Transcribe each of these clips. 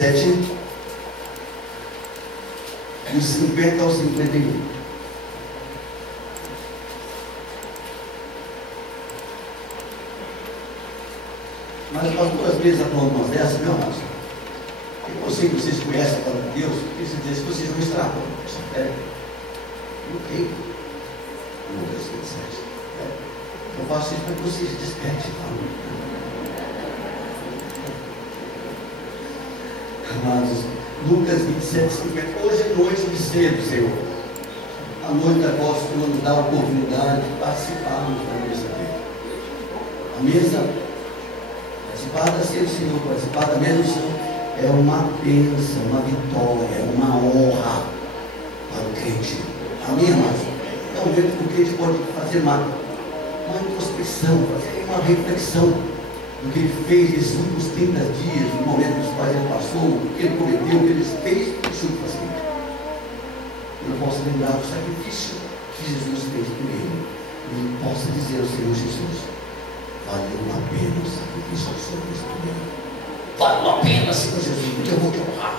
7, dos 50 ao 51. Mas pastor, às vezes aprontam umas dessas, meu amados. Eu sei que vocês conhecem a palavra de Deus, porque vocês não extrapolam. Não tem. Lucas 27. Eu faço isso para que vocês despertem. Amados, Lucas 27, 50. Hoje é noite de cedo, Senhor. A noite da qual o Senhor nos dá a oportunidade de participarmos da mesa dele. A mesa, participar da ceia do Senhor, participar da mesa do Senhor, é uma bênção, uma vitória, é uma honra para o crente. Amém, amados? É um momento que o crente pode fazer uma introspecção, fazer uma reflexão do que ele fez nesses últimos 30 dias, no momento nos quais ele passou, o que ele prometeu, o que ele fez, deixou de fazer. Eu posso lembrar do sacrifício que Jesus fez por ele. E posso dizer ao Senhor Jesus: valeu a pena o sacrifício que o Senhor fez por ele. Valeu a pena, Senhor Jesus, porque eu vou te honrar.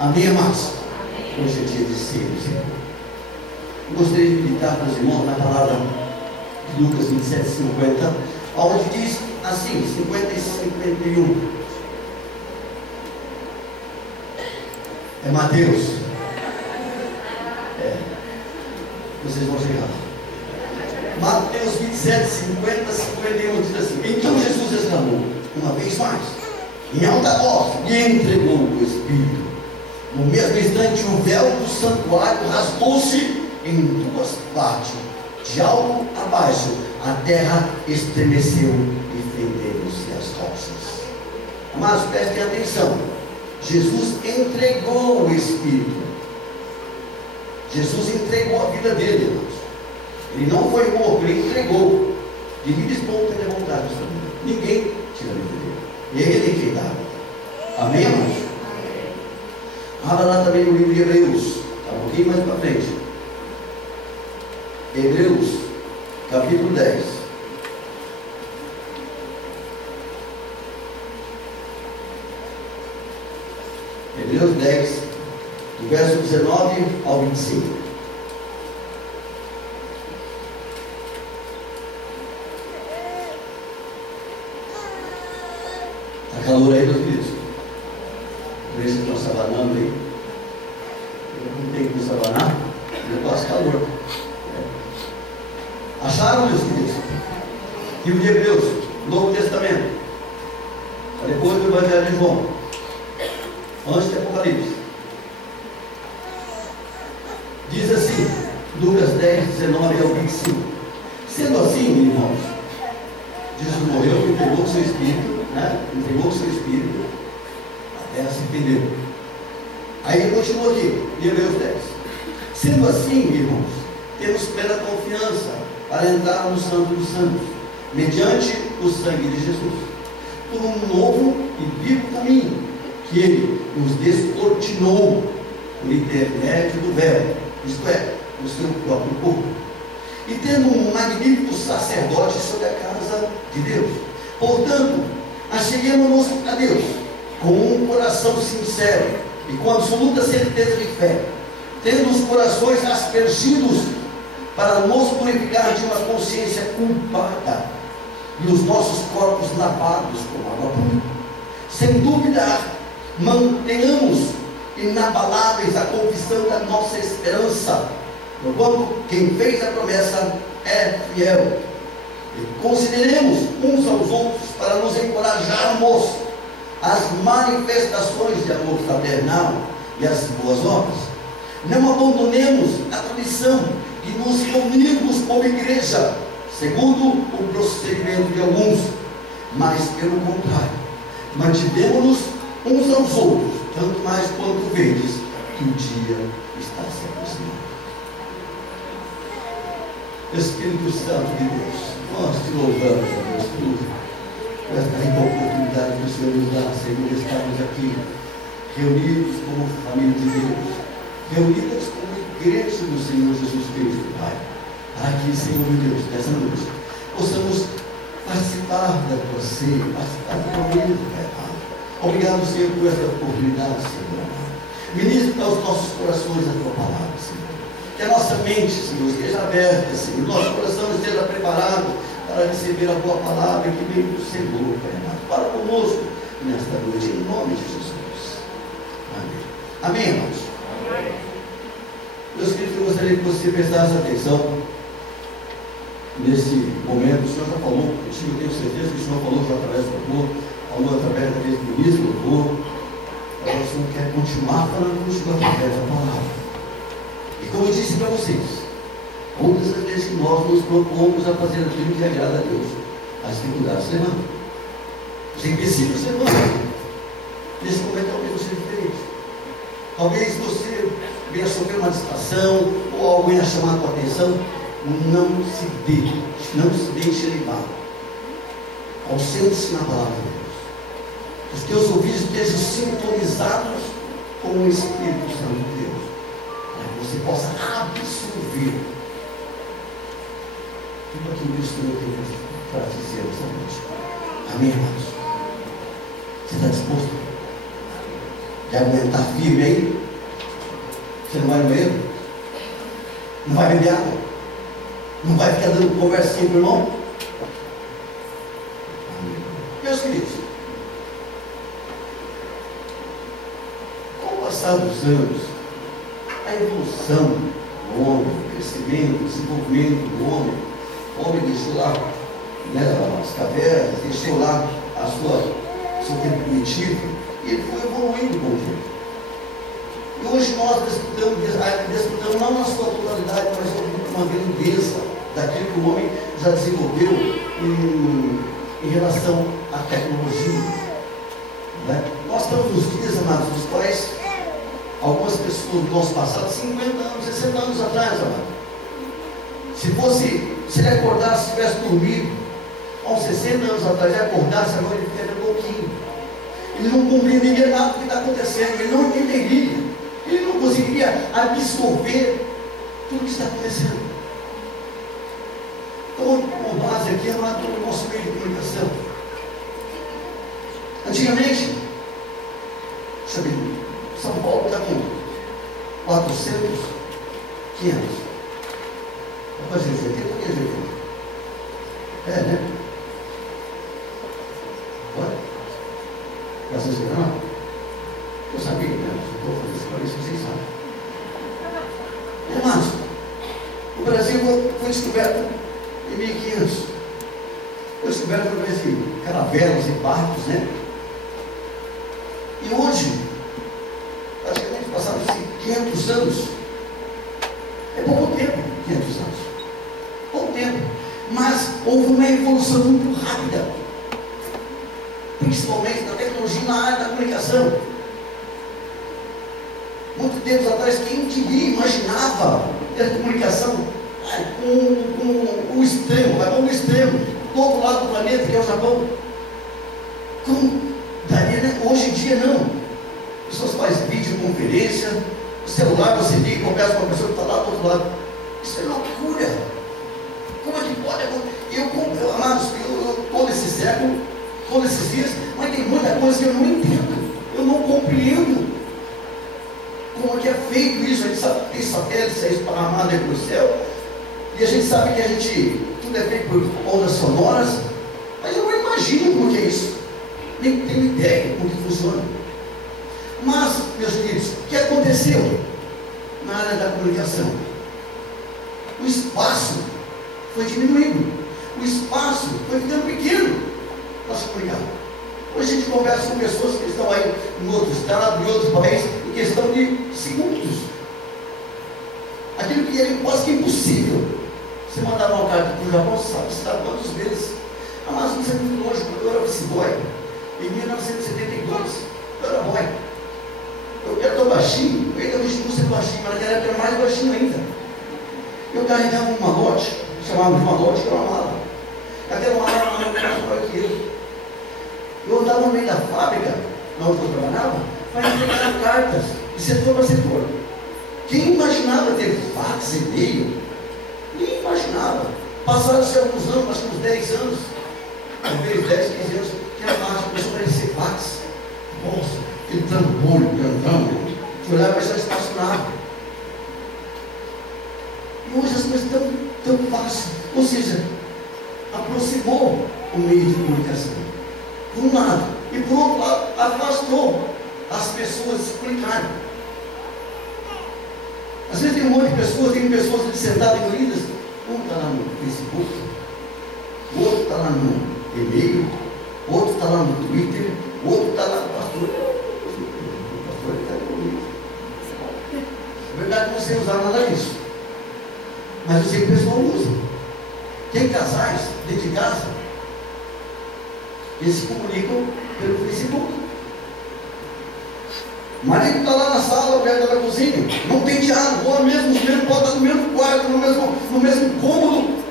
Amém, amados? Hoje é dia de ceia, Senhor. Eu gostaria de meditar com os irmãos na palavra de Lucas 27, 50, onde diz assim, 50 e 51. É Mateus. Vocês vão chegar. Mateus 27, 50, 51 diz assim: então Jesus exclamou uma vez mais, em alta voz, e entregou o Espírito. No mesmo instante, o véu do santuário rasgou-se em duas partes, de alto a baixo. A terra estremeceu e fenderam-se as rochas. Amados, prestem atenção. Jesus entregou o Espírito. Jesus entregou a vida dele, irmãos. Ele não foi morto, ele entregou. De livre espontânea vontade sua vida. Ninguém tira a vida dele. E é ele quem dá a vida. Amém, irmãos? Abra lá também no livro de Hebreus. Está um pouquinho mais para frente. Hebreus, capítulo 10. Hebreus 10, do verso 19 ao 25. Está calor aí, meus queridos? Por isso que estão sabanando aí. Eu não tenho como sabanar, eu passo calor. Acharam, meus queridos? Livro de Hebreus, Novo Testamento. Depois do Evangelho de João, antes de Apocalipse. Diz assim, Lucas 10, 19 ao 25. Sendo assim, irmãos, Jesus morreu, entregou o seu Espírito, né? Entregou o seu Espírito, a terra se fendeu. Aí ele continua aqui, em Hebreus 10. Sendo assim, irmãos, temos plena confiança para entrar no Santo dos Santos, mediante o sangue de Jesus, por um novo e vivo caminho, que ele nos descortinou por intermédio do véu, isto é, o seu próprio corpo, e tendo um magnífico sacerdote sobre a casa de Deus. Portanto, acheguemo-nos a Deus com um coração sincero e com absoluta certeza de fé, tendo os corações aspergidos para nos purificar de uma consciência culpada e os nossos corpos lavados com água pura. Sem dúvida, mantenhamos inabaláveis a confissão da nossa esperança, porquanto quem fez a promessa é fiel. E consideremos uns aos outros para nos encorajarmos às manifestações de amor fraternal e às boas obras. Não abandonemos a tradição de nos reunirmos como igreja, segundo o procedimento de alguns, mas pelo contrário, mantivemos-nos uns aos outros, tanto mais quanto vedes que o dia está se aproximando. Espírito Santo de Deus, nós te louvamos, a Deus, por esta rica oportunidade que o Senhor nos dá, Senhor, de estarmos aqui, reunidos como família de Deus, reunidas como igreja do Senhor Jesus Cristo, Pai, para que, Senhor meu Deus, nessa noite, possamos participar da tua ceia, participar do teu mesmo, Pai. Obrigado, Senhor, por essa oportunidade, Senhor. Ministra aos nossos corações a tua palavra, Senhor. Que a nossa mente, Senhor, esteja aberta, Senhor. Nosso coração esteja preparado para receber a tua palavra que vem do Senhor, Pai amado. Para conosco nesta noite, em nome de Jesus. Amém. Amém, irmãos? Amém. Meus queridos, eu gostaria que você prestasse atenção nesse momento. O Senhor já falou, eu tenho certeza que o Senhor falou já através do louvor, falou através do ministro do louvor. Agora o Senhor quer continuar falando contigo através da palavra. E como eu disse para vocês, todas as vezes que nós nos propomos a fazer aquilo que agrada a Deus, as dificuldades se levantam, os empecilhos se levantam. Nesse momento talvez você seja diferente. Talvez você venha sofrer uma distração, ou alguém a chamar a tua atenção. Não se deixe levar. Concentre-se na palavra de Deus. Os teus ouvidos estejam sintonizados com o Espírito Santo de Deus, para que você possa absorver tudo aquilo que o Senhor tem para dizer essa noite. Amém, irmãos? Você está disposto de aguentar firme aí? Você não vai no meio? Não vai beber água? Não vai ficar dando conversinha para o irmão? Amém. Meus queridos, com o passar dos anos, a evolução do homem, o crescimento, o desenvolvimento do homem, o homem deixou lá, né, as cavernas, deixou lá seu tempo primitivo, e ele foi evoluindo com o tempo. E hoje nós desfrutamos não na sua totalidade, mas uma grandeza daquilo que o homem já desenvolveu em relação à tecnologia. Né? Nós estamos nos dias, amados, nos quais algumas pessoas do nosso passado, 50 anos, 60 anos atrás, amado, se ele acordasse, se tivesse dormido há uns 60 anos atrás e acordasse, agora ele ficaria um pouquinho. Ele não compreenderia nada do que está acontecendo, ele não entenderia, ele não conseguiria absorver tudo o que está acontecendo. Então, com base aqui, amado, no nosso meio de comunicação. Antigamente, sabe, São Paulo está com 400, 500. Vai fazer 80, 580. É, né? Olha. Vocês viram? Eu sabia, né? Eu vou fazer isso para isso, vocês sabem. Irmãos, o Brasil foi descoberto em 1500. Foi descoberto através de caravelas e barcos, né? E hoje, praticamente passaram-se 500 anos. É pouco tempo, 500 anos. Pouco tempo. Mas houve uma evolução muito rápida, principalmente na tecnologia e na área da comunicação. Muito tempo atrás, quem diria, imaginava ter comunicação com o extremo, vai para o extremo, do outro lado do planeta, que é o Japão. Como daria, né? Hoje em dia não. As pessoas fazem videoconferência, o celular você liga, conversa com uma pessoa que está lá do outro lado. Isso é loucura. Como é que pode acontecer? Amados, eu todo esse século, todos esses dias, mas tem muita coisa que eu não entendo, eu não compreendo. Como é que é feito isso? A gente sabe que tem satélites aí esparramados aí para o céu, e a gente sabe que tudo é feito por ondas sonoras, mas eu não imagino como que é isso, nem tenho ideia de como que funciona. Mas, meus queridos, o que aconteceu na área da comunicação? O espaço foi diminuindo, o espaço foi ficando pequeno para se comunicar. Hoje a gente conversa com pessoas que estão aí em outro estado, em outros países, em questão de segundos. Aquilo que era quase que impossível. Você mandava uma carta para o Japão, sabe quantas vezes? Ah, mas não sei muito longe, porque eu era office boy. Em 1972, eu era boy. Eu era tão baixinho, eu ainda continuo sendo baixinho, mas naquela época era mais baixinho ainda. Eu carregava um malote, chamava de malote, que era uma mala. Aquela mala era mais maior que eu. Eu andava no meio da fábrica, na onde eu trabalhava, para entregar cartas, de setor para setor. Quem imaginava ter fax, e-mail? Nem imaginava. Passaram-se alguns anos, acho que uns 10 anos, talvez 10, 15 anos, que a máquina começou a aparecer fax. Nossa, aquele trambolho grandão. Foi lá, mas já estacionado. E hoje as coisas estão tão fáceis. Ou seja, aproximou o meio de comunicação. Por um lado. E por outro lado, afastou as pessoas de se comunicarem. Às vezes tem um monte de pessoas, tem pessoas sentadas e unidas. Um está lá no Facebook, o outro está lá no e-mail, o outro está lá no Twitter, o outro está lá no pastor. O pastor está comigo. Na verdade, não sei usar nada disso. Mas eu sei que o pessoal usa. Tem casais dentro de casa, eles se comunicam pelo Facebook. O marido está lá na sala, a mulher está na cozinha, não tem diálogo, ou mesmo pode estar no mesmo quarto, no mesmo cômodo,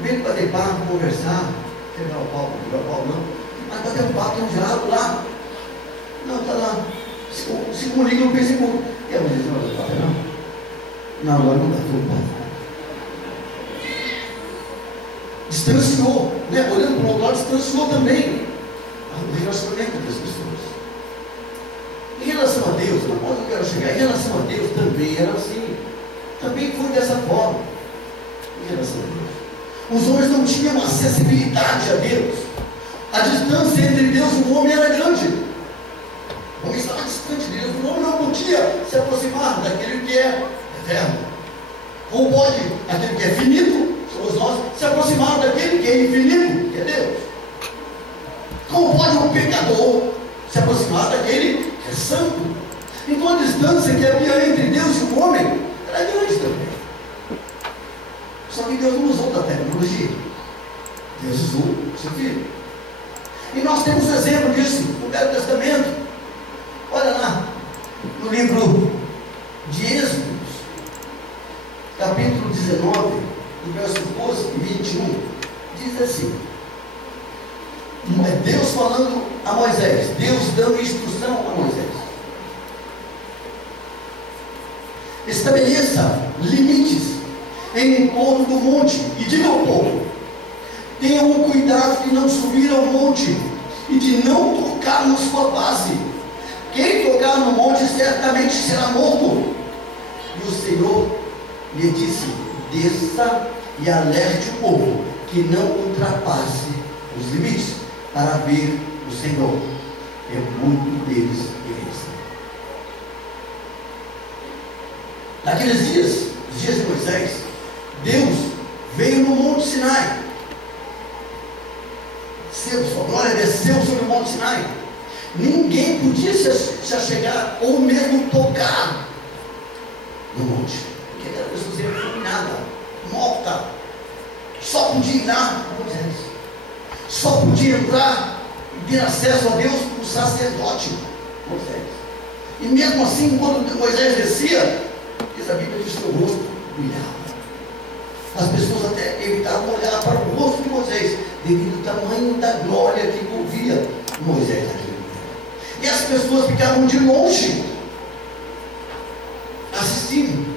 meio para bater papo, conversar, pegar o pau, não pegar o pau não, mas bater um papo, tem um diálogo lá. Não, está lá, se comunica no Facebook. Quer me dizer, não, agora não está tudo bom. Distanciou, né? Olhando para o outro lado, distanciou também o relacionamento das pessoas. Em relação a Deus, onde eu quero chegar? Em relação a Deus também era assim. Também foi dessa forma. Em relação a Deus, os homens não tinham acessibilidade a Deus. A distância entre Deus e o homem era grande. O homem estava distante de Deus. O homem não podia se aproximar daquele que é eterno. Como pode aquele que é finito, somos nós, se aproximar daquele que é infinito, que é Deus? Como pode um pecador se aproximar daquele que é santo? Então a distância que havia entre Deus e o homem era grande também. Só que Deus não usou da tecnologia. Deus usou o seu Filho. E nós temos exemplo disso no Velho Testamento. Olha lá, no livro de Êxodo, capítulo 19, do verso 12 e 21, diz assim: Deus falando a Moisés, Deus dando instrução a Moisés: estabeleça limites em torno do monte e diga ao povo: tenham cuidado de não subir ao monte e de não tocar na sua base. Quem tocar no monte certamente será morto. E o Senhor lhe disse: desça e alerte o povo que não ultrapasse os limites, para ver o Senhor. É muito deles que vença. Naqueles dias, os dias de Moisés, Deus veio no Monte Sinai. Sua glória desceu sobre o Monte Sinai. Ninguém podia se achegar ou mesmo tocar no monte, porque aquela pessoa seria fulminada, morta. Só podia ir lá Moisés. Só podia entrar e ter acesso a Deus o sacerdote Moisés. E mesmo assim, quando Moisés descia, diz a Bíblia que o seu rosto brilhava. As pessoas até evitavam olhar para o rosto de Moisés, devido ao tamanho da glória que envolvia Moisés naquele momento. E as pessoas ficavam de longe, assistindo,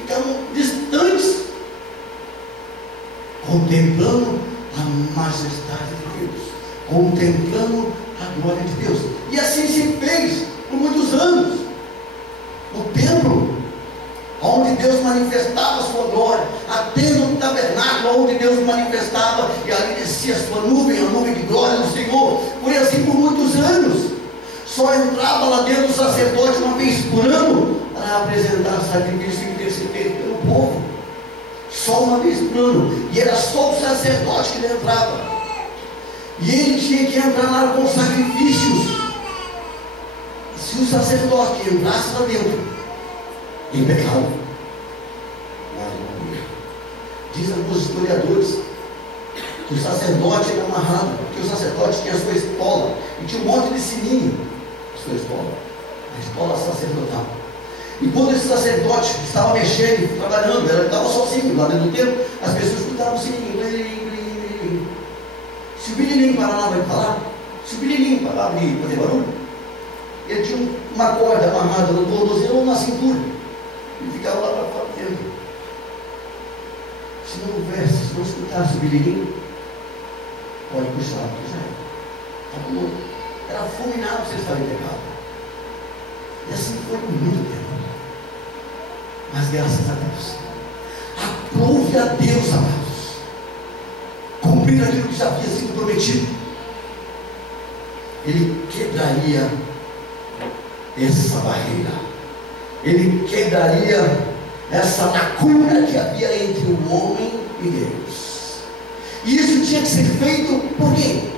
ficavam distantes, contemplando a majestade de Deus, contemplando a glória de Deus. E assim se fez por muitos anos. O templo, onde Deus manifestava a sua glória, a tenda do tabernáculo, onde Deus manifestava, e ali descia a sua nuvem, a nuvem de glória do Senhor. Foi assim por muitos anos. Só entrava lá dentro o sacerdote uma vez por ano para apresentar sacrifício e interceder pelo povo. Só uma vez por ano. E era só o sacerdote que entrava. E ele tinha que entrar lá com sacrifícios. Se o sacerdote entrasse lá dentro em pecado, diz alguns historiadores que o sacerdote era amarrado, porque o sacerdote tinha a sua estola e tinha um monte de sininho na sua estola, a estola sacerdotal. E quando esse sacerdote estava mexendo, trabalhando, ele estava sozinho lá dentro do templo, as pessoas escutavam o sininho. Se o bililinho parar lá, vai falar. Se o bililinho parar de fazer barulho, ele tinha uma corda amarrada no tornozelo ou na cintura. Ele ficava lá para fora dentro. Se não houvesse, se não escutasse o bililinho, pode puxar, porque já é. Está morto. era fulminado se estava em pecado. E assim foi por muito tempo. Mas graças a Deus, aprove a Deus, amados, cumprir aquilo que já havia sido prometido. Ele quebraria essa barreira, ele quebraria essa lacuna que havia entre o homem e Deus. E isso tinha que ser feito por quem?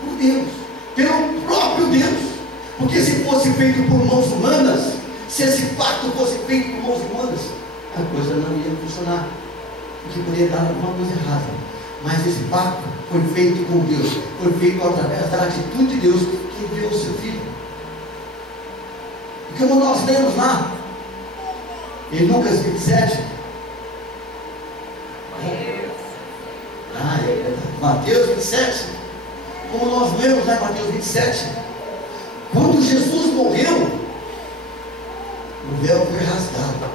Por Deus, pelo próprio Deus. Porque se fosse feito por mãos humanas, se esse pacto fosse feito por mãos humanas, a coisa não ia funcionar, porque poderia dar alguma coisa errada. Mas esse pacto foi feito com Deus, foi feito através da atitude de Deus que enviou o seu Filho. E como nós lemos lá em Lucas 27, Mateus 27, como nós lemos lá em Mateus 27, quando Jesus morreu, o véu foi rasgado.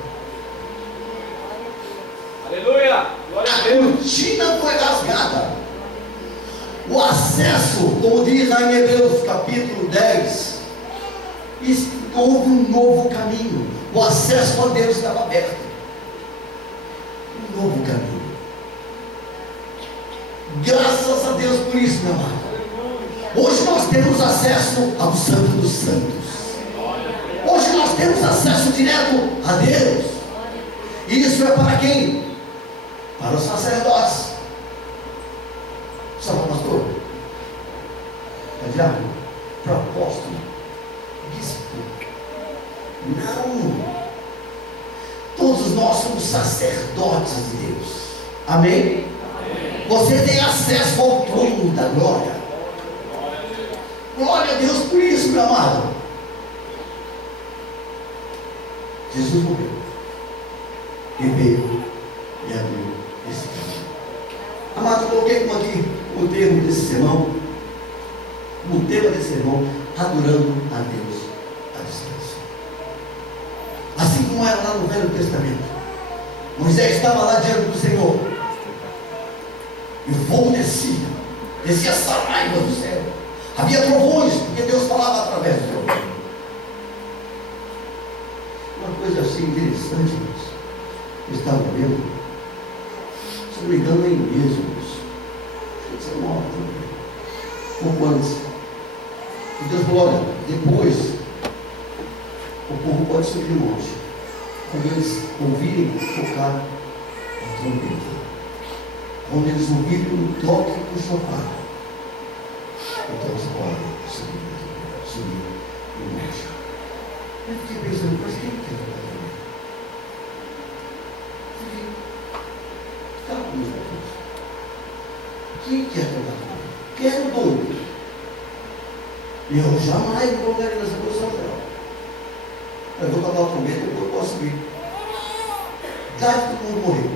Aleluia! Glória a Deus! A cortina foi rasgada. O acesso, como diz lá em Hebreus capítulo 10, houve um novo caminho. O acesso a Deus estava aberto. Um novo caminho. Graças a Deus por isso, meu amado. Hoje nós temos acesso ao Santo dos Santos. Hoje nós temos acesso direto a Deus. E isso é para quem? Para os sacerdotes. Sabe, pastor? Para diácono? Para apóstolo? Bispo? Não. Todos nós somos sacerdotes de Deus. Amém? Você tem acesso ao trono da glória. Glória a Deus por isso, meu amado. Jesus morreu e veio e abriu esse caminho. Amado, coloquei como aqui o termo desse sermão, o tema desse sermão, adorando a Deus à distância. Assim como era lá no Velho Testamento, Moisés estava lá diante do Senhor, e o fogo descia saraiva do céu, havia trovões, porque Deus falava através do trovão. Uma coisa assim interessante, irmãos, eu estava vendo, se não me engano, é em Êxodos, acho que 19 também, pouco antes. E Deus falou: olha, depois o povo pode subir no monte, quando eles ouvirem tocar a trombeta, quando eles ouvirem o toque do chofar, então eles podem subir no monte. Eu fiquei pensando, mas quem quer tocar a trombeta? Calma, meus irmãos. Quem quer tocar a trombeta? Quero doido. Eu jamais me colocaria nessa posição geral. Eu vou tocar a trombeta, eu posso subir. Já que todo mundo morreu.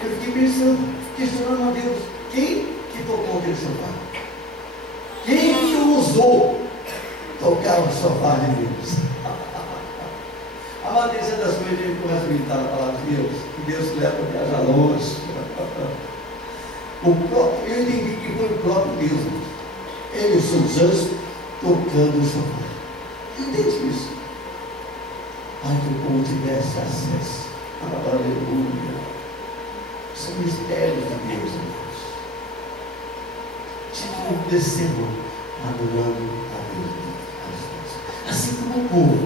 Eu fiquei pensando, questionando a Deus, quem que tocou aquele chofar? Quem que usou tocar o chofar de Deus? A matéria das coisas, a gente começa a meditar na palavra de Deus, que Deus te leva para viajar longe. Eu entendi que foi o próprio Deus, ele e os seus anjos tocando o chofar. Eu entendi isso. Para que o povo tivesse acesso. Aleluia. São mistérios de Deus, irmãos. Tipo, descendo, adorando a Deus. Assim como o povo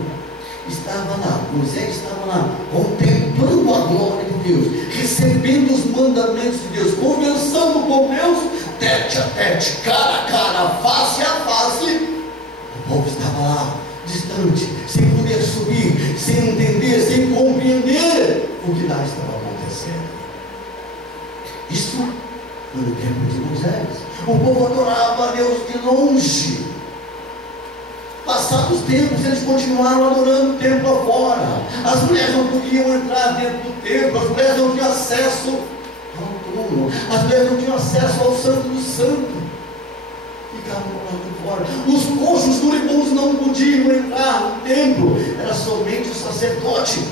estava lá, Moisés estava lá, contemplando a glória de Deus, recebendo os mandamentos de Deus, conversando com Deus, tete a tete, cara a cara, face a face. O povo estava lá, distante, sem poder subir, sem entender, sem compreender o que lá estava acontecendo. Isso no tempo de Moisés. O povo adorava a Deus de longe. Passados os tempos, eles continuaram adorando o templo afora. As mulheres não podiam entrar dentro do templo, as mulheres não tinham acesso ao trono, as mulheres não tinham acesso ao Santo do Santo. Ficavam lá de fora. Os coxos moribundos não podiam entrar no templo, era somente o sacerdote.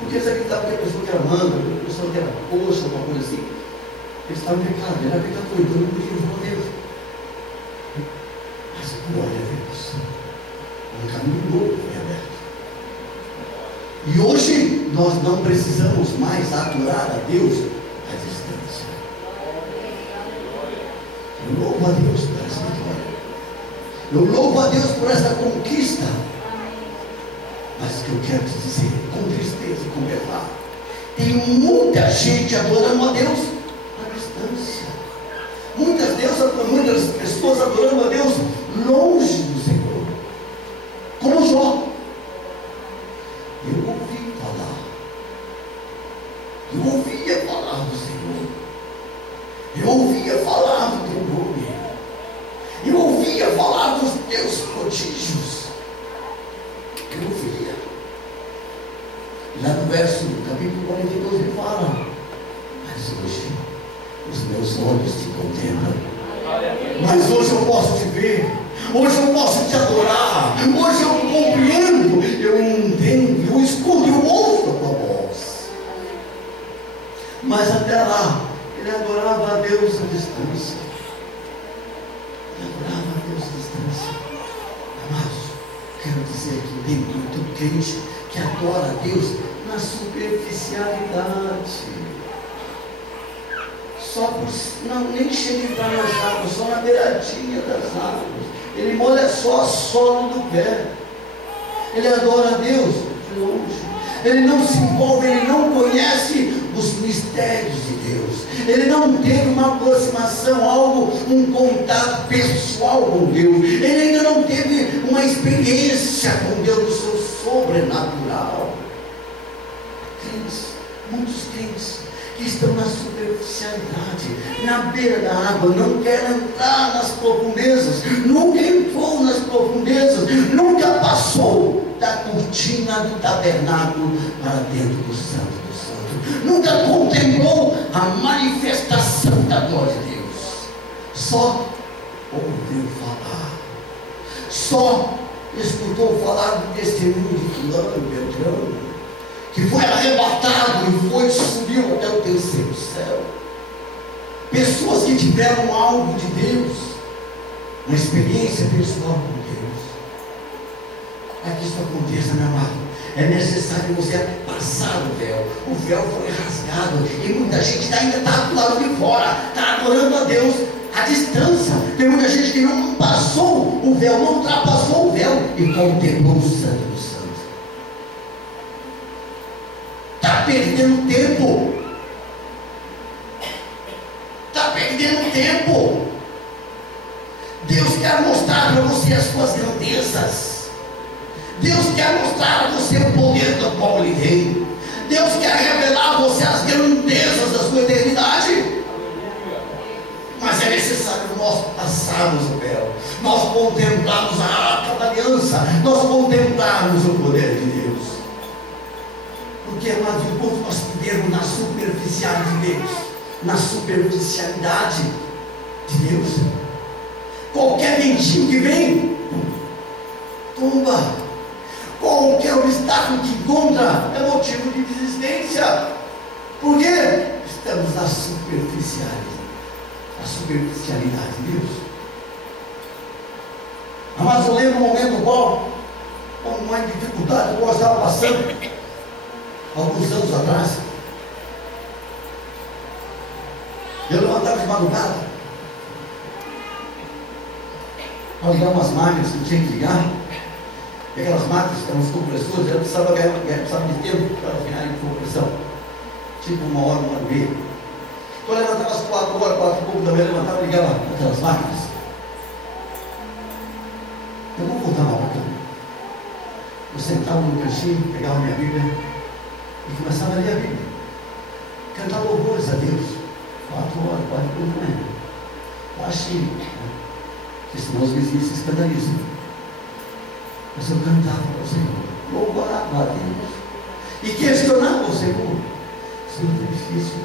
Porque eles acreditavam que a pessoa que era manca, a pessoa que era coxa, alguma coisa assim, eles estavam em pecado, era pecador, então não podiam falar a Deus. Mas glória a Deus, um caminho novo foi aberto. E hoje nós não precisamos mais adorar a Deus à distância. Eu louvo a Deus por essa vitória. Eu louvo a Deus por essa conquista. Mas o que eu quero te dizer, com tristeza e com pesar, tem muita gente adorando a Deus à distância. Muitas pessoas adorando a Deus longe do Senhor. Como Jó. Eu ouvia falar do Senhor. Eu ouvia falar do teu nome. Eu ouvia falar dos teus prodígios. Eu ouvia. Lá no verso, capítulo 42, ele fala: mas hoje os meus olhos te contemplam. Mas hoje eu posso te ver. Hoje eu posso te adorar. Hoje eu compreendo, eu entendo, eu escuto, eu ouço a tua voz. Mas até lá, ele adorava a Deus à distância. Ele adorava a Deus à distância. Amados, quero dizer que tem muito crente que adora a Deus na superficialidade. Nem chega a entrar nas águas, só na beiradinha das águas. Ele molha só a sola do pé. Ele adora a Deus de longe. Ele não se envolve, ele não conhece os mistérios de Deus. Ele não teve uma aproximação, um contato pessoal com Deus. Ele ainda não teve uma experiência com Deus do seu sobrenatural. Muitos crentes que estão na superficialidade, na beira da água, não querem entrar nas profundezas, nunca entrou nas profundezas, nunca passou da cortina do tabernáculo para dentro do Santo do Santo, nunca contemplou a manifestação da glória de Deus, só ouviu falar, só escutou falar do testemunho de fulano e beltrano, que foi arrebatado e subiu até o terceiro céu. Pessoas que tiveram algo de Deus, uma experiência pessoal com Deus. Para que isso aconteça, meu amado, é necessário você passar o véu. O véu foi rasgado e muita gente ainda está do lado de fora, está adorando a Deus à distância. Tem muita gente que não passou o véu, não ultrapassou o véu e contemplou o Santo do Santo. Está perdendo tempo. Está perdendo tempo. Deus quer mostrar para você as suas grandezas. Deus quer mostrar a você o poder do qual Ele veio. Deus quer revelar a você as grandezas da sua eternidade. Mas é necessário nós passarmos o véu, nós contemplarmos a arca da aliança, nós contemplarmos o poder de Deus. Porque, amados, enquanto nós vivermos na superficialidade de Deus, na superficialidade de Deus, qualquer ventinho que vem, tumba. Qualquer obstáculo que encontra é motivo de desistência. Por quê? Estamos na superficialidade de Deus. Mas eu lembro um momento qual, uma dificuldade que eu estava passando alguns anos atrás. Eu levantava de madrugada para ligar umas máquinas que eu tinha que ligar. E aquelas máquinas, eram os compressores, eu precisava de tempo para elas ganharem compressão. Tipo 1 hora, 1 hora e meia. Então eu levantava às 4 horas, 4 e pouco da manhã, levantava e ligava aquelas máquinas. Eu não voltava para a cama. Eu sentava no cantinho, pegava minha Bíblia e começava a ler a Bíblia. Cantar louvores a Deus. 4 horas, 4 e pouco da manhã. Baixinho, né? Porque senão os vizinhos se escandalizam. Mas eu cantava para o Senhor, louvava a Deus e questionava o Senhor. Senhor, está difícil,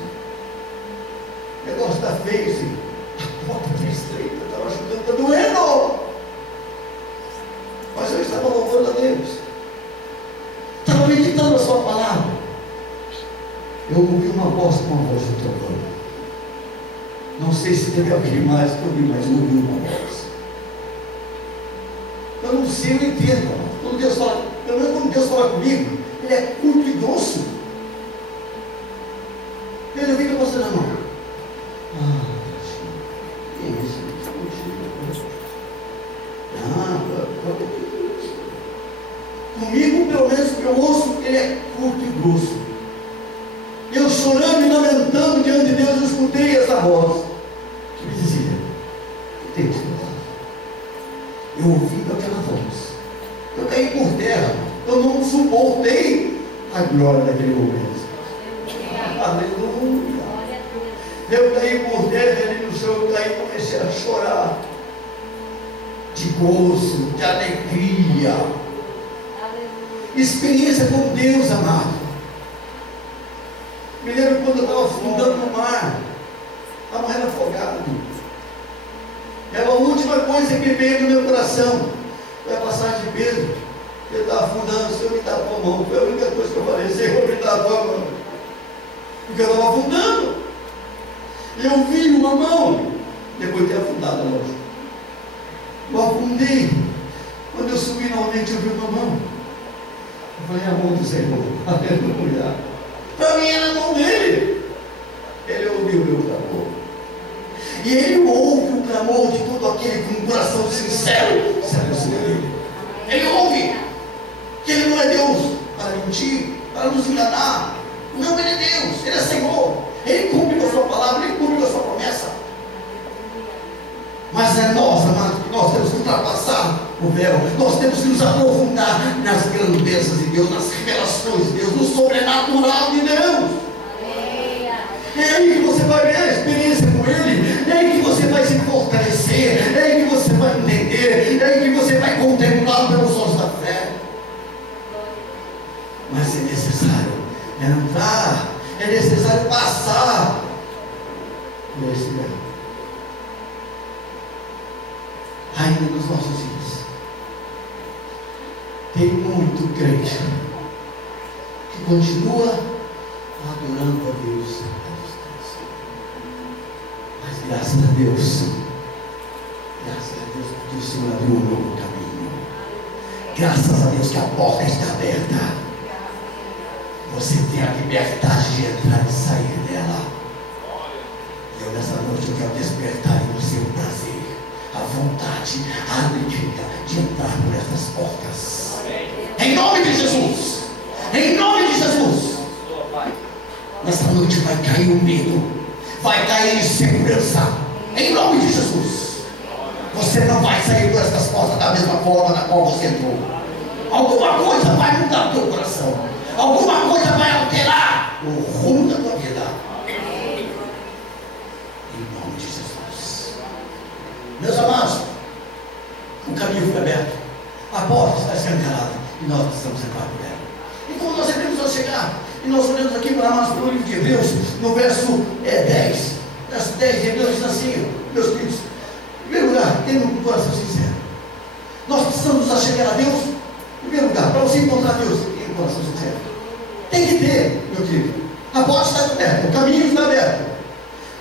o negócio está feio, Senhor. A porta está estreita, estava ajudando, está doendo. Mas eu estava louvando a Deus, estava meditando a sua palavra. Eu ouvi uma voz com a voz de trovão. Não sei se teve alguém mais que ouviu, mas eu ouvi uma voz. Eu não sei, eu entendo. Quando Deus fala, pelo menos quando Deus fala comigo, Ele é curto e grosso. Ele fica passando a mão. Que isso? Comigo, pelo menos, que eu ouço, Ele é curto e grosso. Eu chorando e lamentando diante de Deus, eu escutei essa voz que me dizia: o que tem que ser? Eu ouvi aquela voz, eu caí por terra, eu não suportei a glória daquele momento. Aleluia! Eu caí por terra ali no chão, eu caí e comecei a chorar de gozo, de alegria. Experiência com Deus, amado. Me lembro quando eu estava afundando no mar, estava morrendo afogado. Era a última coisa que veio no meu coração. Foi a passagem de Pedro. Ele estava afundando, o Senhor me dá a tua mão. Foi a única coisa que eu falei: Senhor, me dá a tua mão. Porque eu estava afundando. Eu vi uma mão, depois de ter afundado, lógico. Eu afundei. Quando eu subi novamente, eu vi uma mão. Eu falei: a mão do Senhor. Aleluia. Para mim era a mão dele. Ele ouviu o meu clamor. E ele ouve o clamor de todo aquele com um coração sincero. Se aproxima dele. Ele ouve que Ele não é Deus para mentir, para nos enganar. Não, Ele é Deus, Ele é Senhor. Ele cumpre com a sua palavra, Ele cumpre com a sua promessa. Mas é nós, amados, que nós temos que ultrapassar o véu. Nós temos que nos aprofundar nas grandezas de Deus, nas revelações de Deus, no sobrenatural de Deus. É aí que você vai ver a experiência com Ele. É aí que você vai se fortalecer. É aí que você vai entender. É aí que você vai contemplar pelos olhos da fé. Mas é necessário entrar. É necessário passar por esse véu. Ainda nos nossos dias tem muito crente que continua adorando a Deus à distância. Mas graças a Deus, porque o Senhor abriu um novo caminho. Graças a Deus que a porta está aberta. Você tem a liberdade de entrar e sair dela. E eu nessa noite eu quero despertar no seu prazer a vontade, a alegria de entrar por essas portas. Em nome de Jesus. Em nome de Jesus. Nessa noite vai cair o medo, vai cair a insegurança. Em nome de Jesus. Você não vai sair por essas portas da mesma forma na qual você entrou. Alguma coisa vai mudar o teu coração. Alguma coisa vai alterar o rumo da tua vida. Em nome de Jesus. Meus amados, o caminho foi aberto, a porta está escancarada e nós precisamos entrar por ela. E como nós devemos chegar? E nós olhamos aqui para nós, no livro de Hebreus, no verso 10. Verso 10 de Hebreus diz assim: meus queridos, em primeiro lugar, tenha um coração sincero. Nós precisamos nos achegar a Deus. Em primeiro lugar, para você encontrar Deus, tenha um coração sincero. Tem que ter, meu querido. A porta está aberta, o caminho está aberto.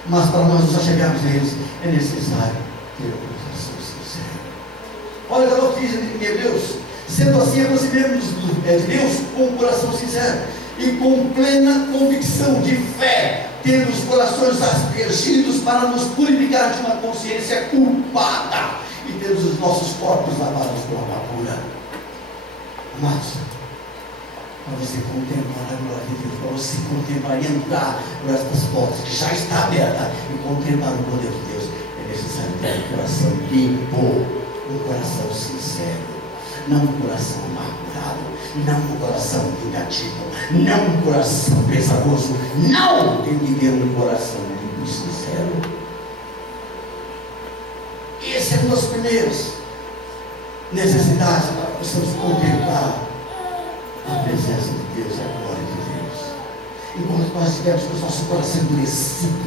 Mas para nós nos achegarmos a eles, é necessário ter um coração sincero. Olha o que diz em Hebreus: sendo assim, aproximemos de Deus com um coração sincero e com plena convicção de fé, tendo os corações aspergidos para nos purificar de uma consciência culpada e temos os nossos corpos lavados com água pura. Amados, para você contemplar a glória de Deus, para você contemplar e entrar por estas portas que já está aberta e contemplar o poder de Deus, é necessário ter um coração limpo, um coração sincero, não um coração amargurado, não um coração vingativo, não um coração pesaroso. Não, tem que ter um coração limpo e sincero. Esse é um dos primeiros necessidades para que possamos contemplar a presença de Deus, a glória de Deus. Enquanto nós estivermos com o nosso coração endurecido,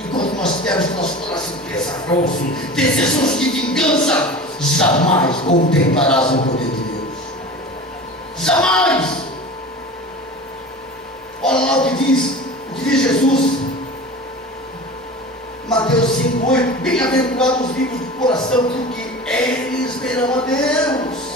enquanto nós estivermos com o nosso coração pesaroso, desejos de vingança, jamais contemplarás o poder de Deus. Jamais! Olha lá o que diz Jesus, Mateus 5:8: bem-aventurados os limpos de coração, porque eles verão sinceram a Deus.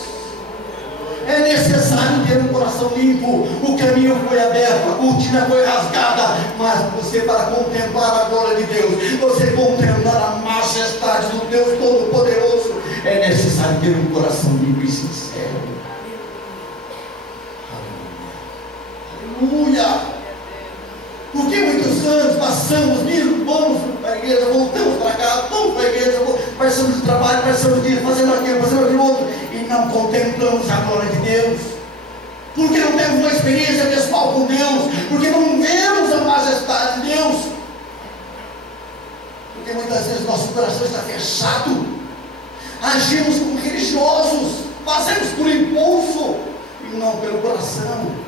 É necessário ter um coração limpo. O caminho foi aberto, a cortina foi rasgada, mas você, para contemplar a glória de Deus, você contemplar a majestade do Deus Todo-Poderoso, é necessário ter um coração limpo e sincero. Aleluia! Porque muitos anos passamos nisso, vamos para a igreja, voltamos para cá, vamos para a igreja, passamos de trabalho, passamos de fazendo aquilo, fazendo aquilo outro, e não contemplamos a glória de Deus, porque não temos uma experiência pessoal com Deus, porque não vemos a majestade de Deus, porque muitas vezes nosso coração está fechado, agimos como religiosos, fazemos por impulso e não pelo coração.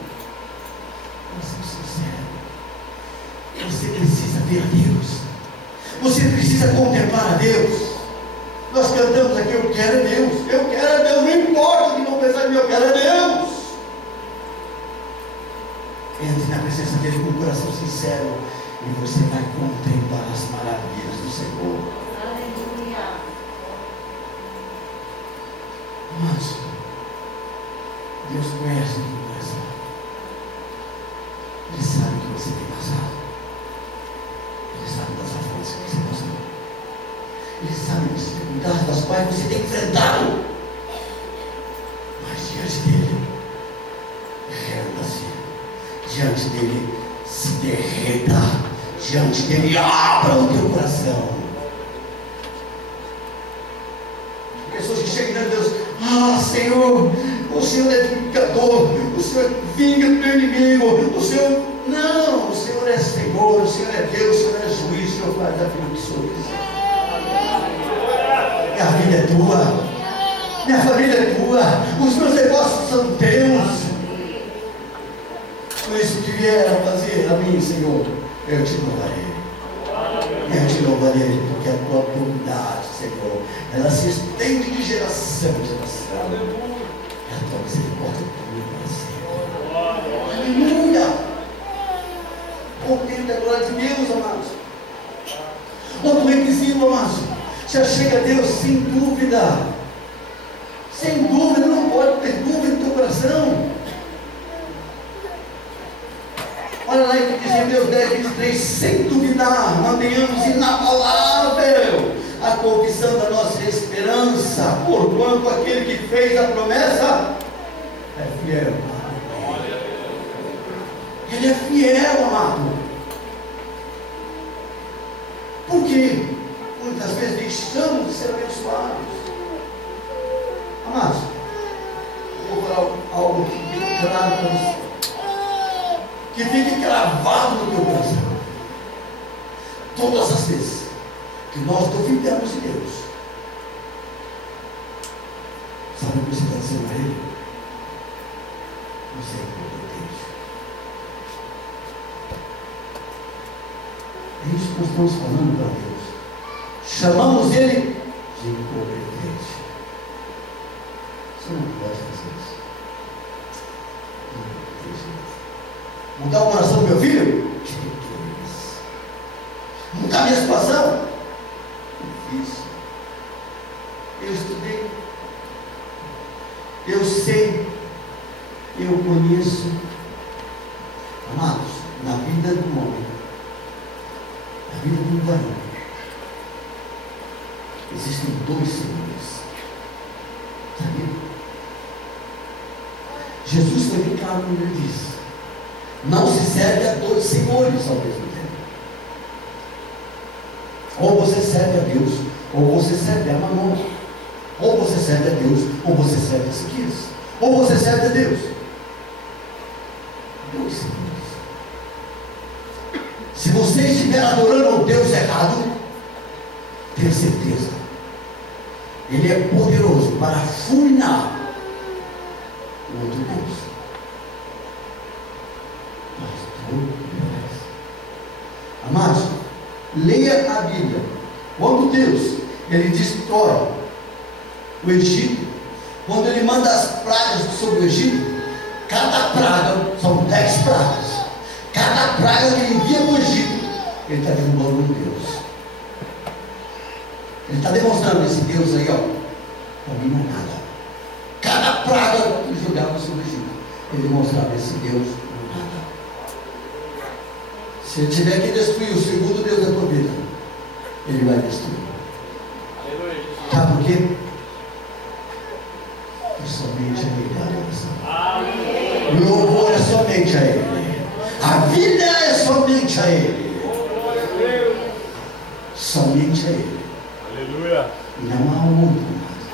Você precisa ver a Deus, você precisa contemplar a Deus. Nós cantamos aqui: eu quero é Deus, eu quero é Deus, não importa o que não pensar de mim, eu quero é Deus. Entre na presença dele com um coração sincero e você vai contemplar as maravilhas do Senhor. Aleluia. Mas Deus conhece o teu coração, Ele sabe o que você tem passado, Ele sabe das aflições que você passou, Ele sabe das dificuldades das quais você tem enfrentado. Mas diante dele, renda-se, diante dele, se derreta, diante dele, abra o teu coração. Pessoas que chegam diante de Deus: ah, Senhor, o Senhor é vingador, o Senhor vinga do meu inimigo, o Senhor. Não, o Senhor é Senhor, o Senhor é Deus, o Senhor é juiz, o Senhor faz aquilo que o Senhor quiser. Minha vida é tua, minha família é tua, os meus negócios são teus. Por isso que vieram fazer a mim, Senhor, eu te louvarei. Eu te louvarei, porque a tua bondade, Senhor, ela se estende de geração em geração. É a tua misericórdia tua, Senhor. Aleluia! Contemple a glória de Deus, amados. Outro requisito, amados: já chega a Deus sem dúvida. Sem dúvida, não pode ter dúvida no teu coração. Olha lá em que diz Hebreus 10:23: sem duvidar, mantenhamos inabalável a confissão da nossa esperança, porquanto aquele que fez a promessa é fiel. Ele é fiel, amado. Por quê? Muitas vezes deixamos de ser abençoados. Amados, eu vou falar algo que fique claro para você, que fique gravado no teu coração. Todas as vezes que nós duvidamos de Deus, sabe o que você está dizendo a Ele? Você é incompetente. É isso que nós estamos falando para Deus. Chamamos Ele de incompetente. Você não pode fazer isso. Mudar o coração do meu filho? Mudar a minha situação? Difícil. Eu estudei, eu sei, eu conheço. Amados, na vida do homem, na vida do varão, existem dois senhores. Sabia? Jesus foi bem claro quando ele disse: não se serve a dois senhores ao mesmo tempo. Ou você serve a Deus, ou você serve a Mamon. Ou você serve a Deus, ou você serve a Ezequias. Ou você serve a Deus. Dois senhores. Se você estiver adorando o Deus errado, tenha certeza, Ele é poderoso para fulminar o outro Deus. Amados, leia a Bíblia. Quando Deus, Ele destrói o Egito, quando Ele manda as pragas sobre o Egito, cada praga, são 10 pragas, cada praga que Ele envia para o Egito, Ele está derrubando um Deus. Ele está demonstrando esse Deus aí, ó, para mim não é nada. Cada praga que jogava sobre o Egito, ele mostrava esse Deus não é nada. Se ele tiver que destruir o segundo Deus da tua vida, ele vai destruir. Sabe por quê? Porque somente a Ele a adoração. O louvor é somente a Ele. A vida é somente a Ele. Somente a Ele. Aleluia. E não há outro mais.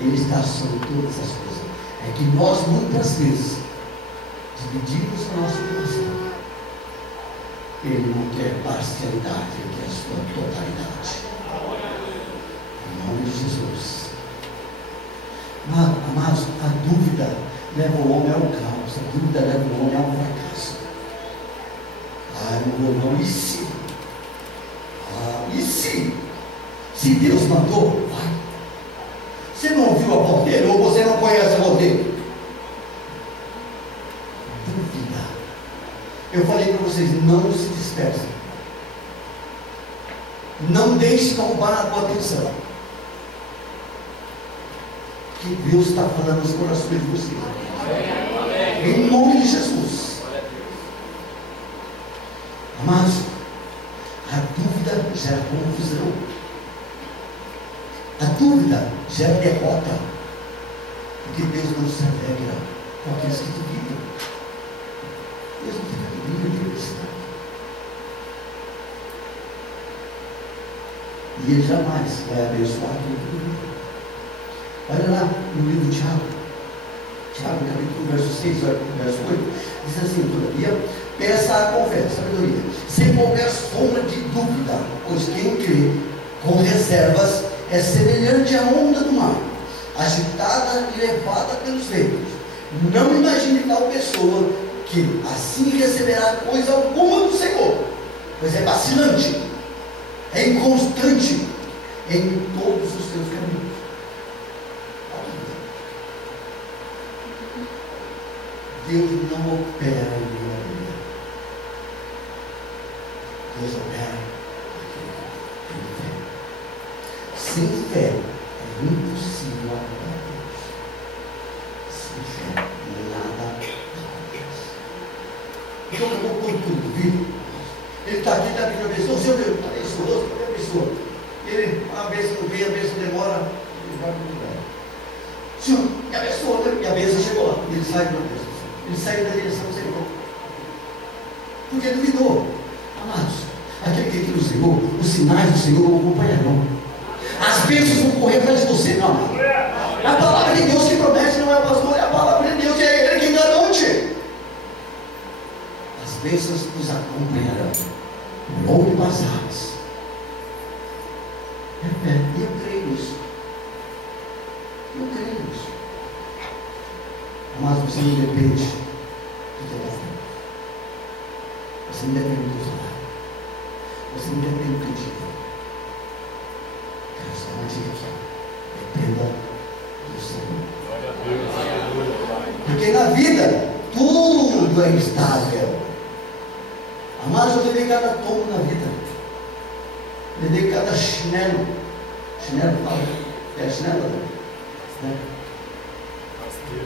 Ele está sobre todas as coisas. É que nós muitas vezes dividimos o nosso coração. Ele não quer parcialidade, ele quer a sua totalidade. Em nome de Jesus. Mas a dúvida leva o homem ao caos. A dúvida leva o homem ao fracasso. Eu não vou não. E se? E se? Se Deus mandou, vai. Você não ouviu a voz dele ou você não conhece a voz dele? Dúvida. Eu falei para vocês, não se dispersem. Não deixe roubar a tua atenção. Que Deus está falando nos corações de vocês. Em nome de Jesus. Amados, a dúvida gera confusão. A dúvida gera derrota. Porque Deus não se alegra com aqueles que duvidam. Deus não tem alegria deles. E Ele jamais vai abençoar quem duvida. Olha lá no livro de Tiago, capítulo verso 6, verso 8, diz assim: todavia, peça com fé, sabedoria, sem qualquer sombra de dúvida, pois quem crê com reservas é semelhante à onda do mar, agitada e levada pelos ventos. Não imagine tal pessoa que assim receberá coisa alguma do Senhor, pois é vacilante, é inconstante em todos os seus caminhos. Deus não opera em minoria. Deus opera em fé. Sem fé é impossível agradar a Deus. Sem fé nada acontece. Então eu vou pôr tudo, viu? Ele está aqui, está pedindo a pessoa, o Senhor abençoou, cadê a pessoa? Ele, a bênção não vem, a bênção demora, ele vai para o lugar. Senhor, e a pessoa, né? E a bênção chegou lá, ele sai de uma bênção. Ele saiu da direção do Senhor. Porque duvidou. Amados, aquele que nos Senhor, os sinais do Senhor não acompanharão. As bênçãos vão correr atrás de você, meu amado. É a palavra de Deus que promete, não é o pastor, é a palavra de Deus, que é Ele que garante. As bênçãos nos acompanharão. Onde passares. E eu creio nisso. Eu creio nisso. Mas você não depende do teu trabalho. Você não depende do teu salário. Você não depende do teu dinheiro. Quero só uma dica aqui. Dependa do Senhor. Porque na vida, tudo é instável. Amados, eu levei cada tombo na vida. Levei cada chinelo. Chinelo fala. É chinelo, né?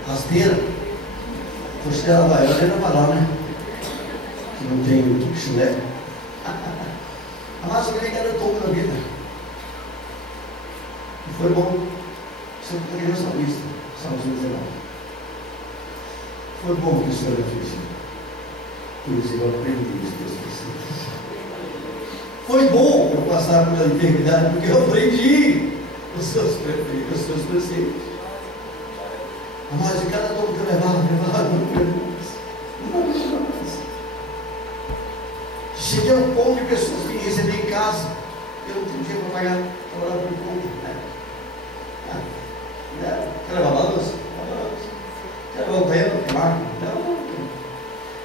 Rasteira. Costela baiana não vai lá, né? Que não tem chulé. Mas eu ganhei cada tombo na vida. E foi bom. Você poderia o salmista, Salmo 19. Foi bom que o Senhor afligiu. Por isso eu aprendi os teus preceitos. Foi bom eu passar pela enfermidade, porque eu aprendi os seus preceitos. Mas de cada tombo que eu levava, não aguentava mais. Cheguei ao ponto de pessoas que me recebiam em casa. Eu não tinha dinheiro para pagar, trabalhava por conta. Quer levar balança? Quer levar o terreno? Não.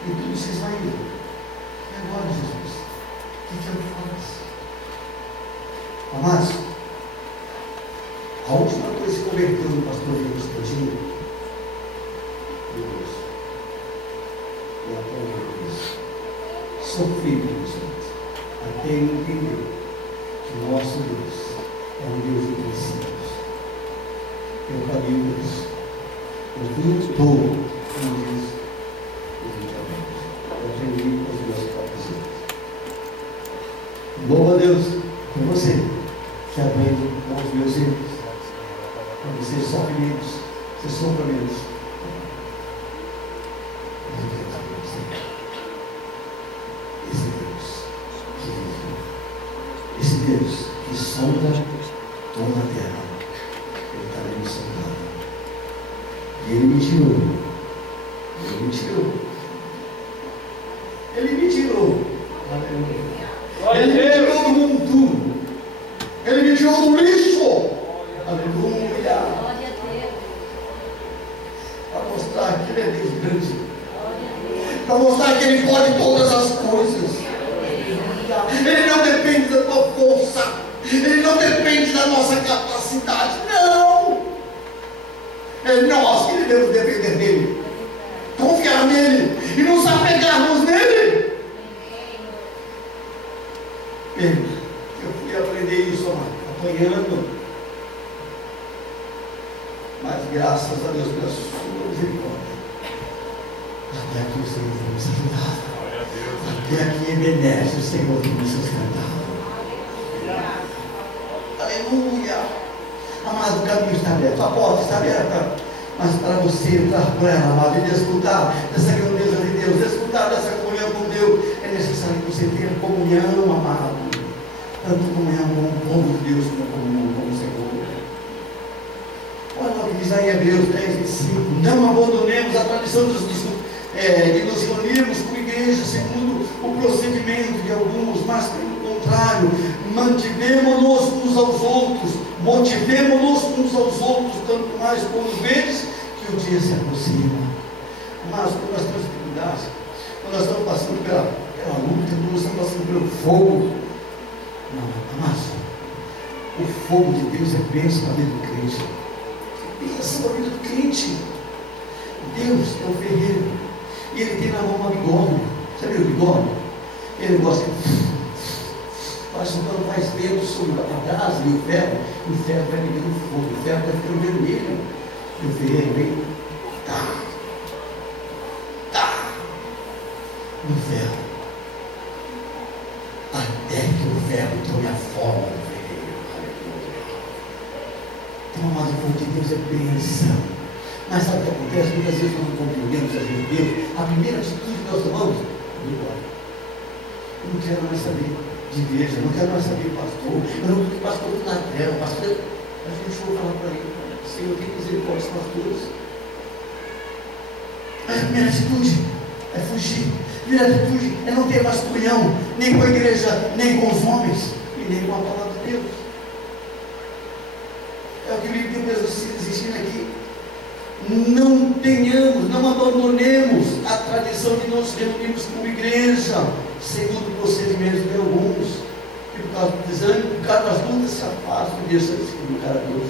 E tudo se esvaiu. E agora, Jesus? O que eu faço? Amados, a última coisa que converteu no pastor Vinícius Coutinho, Deus, e a palavra de Deus, sofri com isso, até ele entender que o nosso Deus é um Deus de princípios, isso. O vinho todo, como diz o vinho também. Eu aprendi com os meus próprios filhos. Louva a Deus por você que aprende com os meus filhos. Quando você sofre menos, você sofre menos. Esse Deus que sonda toda a terra, Ele está me sondando. E Ele me tirou. Ele me tirou. Ele me tirou. Aleluia. Ele me tirou do mundo. Ele me tirou do lixo. Aleluia. Para mostrar que Ele é Deus grande. Para mostrar que Ele pode todas as coisas. Ele não depende da tua força. Ele não depende da nossa capacidade. Não. É nós que devemos depender dele. Confiar nele. E nos apegarmos nele. Eu fui aprender isso, apanhando. Mas graças a Deus pela sua misericórdia. Até aqui o Senhor foi me ajudar. Até aqui emerge o Senhor que me sustentava. Aleluia. Amado, o caminho está aberto, a porta está aberta. Mas para você entrar por ela, amado, e desfrutar dessa grandeza de Deus, desfrutar dessa comunhão com Deus, é necessário que você tenha comunhão, amado. Tanto comunhão com o povo de Deus, como comunhão com o Senhor. Olha o que diz aí Hebreus 10:25. Não abandonemos a tradição de nos reunirmos como igreja segundo o procedimento de alguns, mas pelo contrário, motivemo-nos uns aos outros, tanto mais quando vedes que o dia se aproxima. Mas quando nós temos dificuldades, quando nós estamos passando pela luta, quando nós estamos passando pelo fogo, não, amados, o fogo de Deus é bênção na vida do crente. Bênção na vida do crente. Deus é o ferreiro. E ele tem na mão uma bigorna. Sabe o bigorna? Ele gosta de faz vento sobre a brasa e o ferro vai pegando fogo, o ferro vai ficando vermelho. E o ferreiro vem, no ferro. Até que o ferro tome a forma do ferreiro. Então, amado, o fogo de Deus é bênção. Mas sabe o que acontece? Muitas vezes nós não compreendemos a gente de Deus. A primeira atitude que nós tomamos, eu não quero mais saber de igreja, eu não quero mais saber de pastor, eu não quero pastor na terra, pastor. A gente foi falar para ele, Senhor, tem misericórdia dos pastores. A primeira atitude é fugir. A primeira atitude é não ter mais comunhão, nem com a igreja, nem com os homens, e nem com a palavra de Deus. É o que o livro de Deus ensina aqui. Não abandonemos a tradição de nos reunirmos como igreja, segundo o procedimento de alguns, que por causa do desânimo, por causa das lutas, se afastam e deixam de se comunicar a Deus.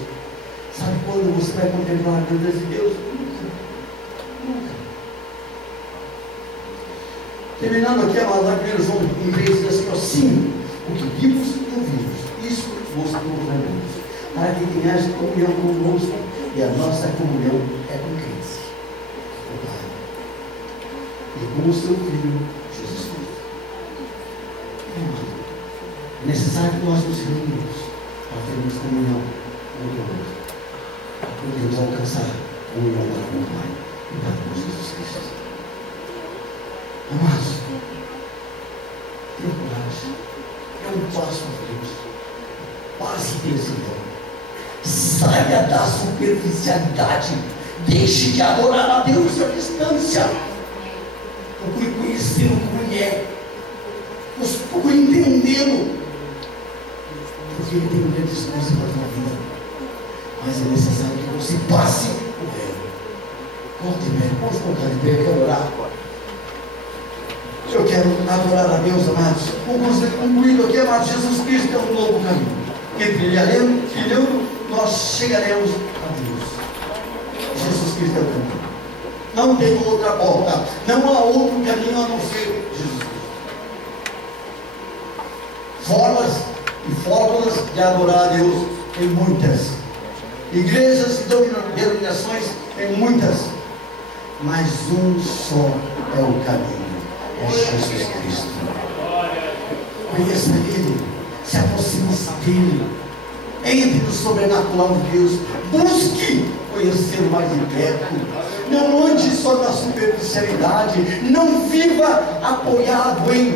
Sabe quando você vai contemplar a grandeza de Deus? Nunca. Terminando aqui, amado, lá em 1 João 3, diz assim, sim, o que vimos e ouvimos, isso vos proclamamos, para que tenhais comunhão conosco, e a nossa comunhão é com Cristo, o Pai, e com o seu Filho, Jesus Cristo. É necessário que nós nos reunimos para termos comunhão um com o outro, para podermos alcançar comunhão com o Pai e com Jesus Cristo. Amados, tenha coragem, é um passo a Deus, passe vencedor. Saia da superficialidade. Deixe de adorar a Deus à distância. Procure conhecê-lo como Ele é. Procure entendê-lo. Porque Ele tem grandes coisas para a tua vida. Mas é necessário que você passe o véu. Coloque de pé. Vamos colocar de pé. Eu quero orar. Eu quero adorar a Deus, amados. Concluindo aqui, amados, Jesus Cristo é um novo caminho. Entre trilhando, nós chegaremos a Deus. Jesus Cristo é o caminho. Não tem outra porta. Não há outro caminho a não ser Jesus Cristo. Formas e fórmulas de adorar a Deus tem muitas. Igrejas e denominações tem muitas, mas um só é o caminho, é Jesus Cristo. Conheça Ele, se aproxime dele, entre no sobrenatural de Deus, busque conhecer mais de perto, não ande só na superficialidade, não viva apoiado em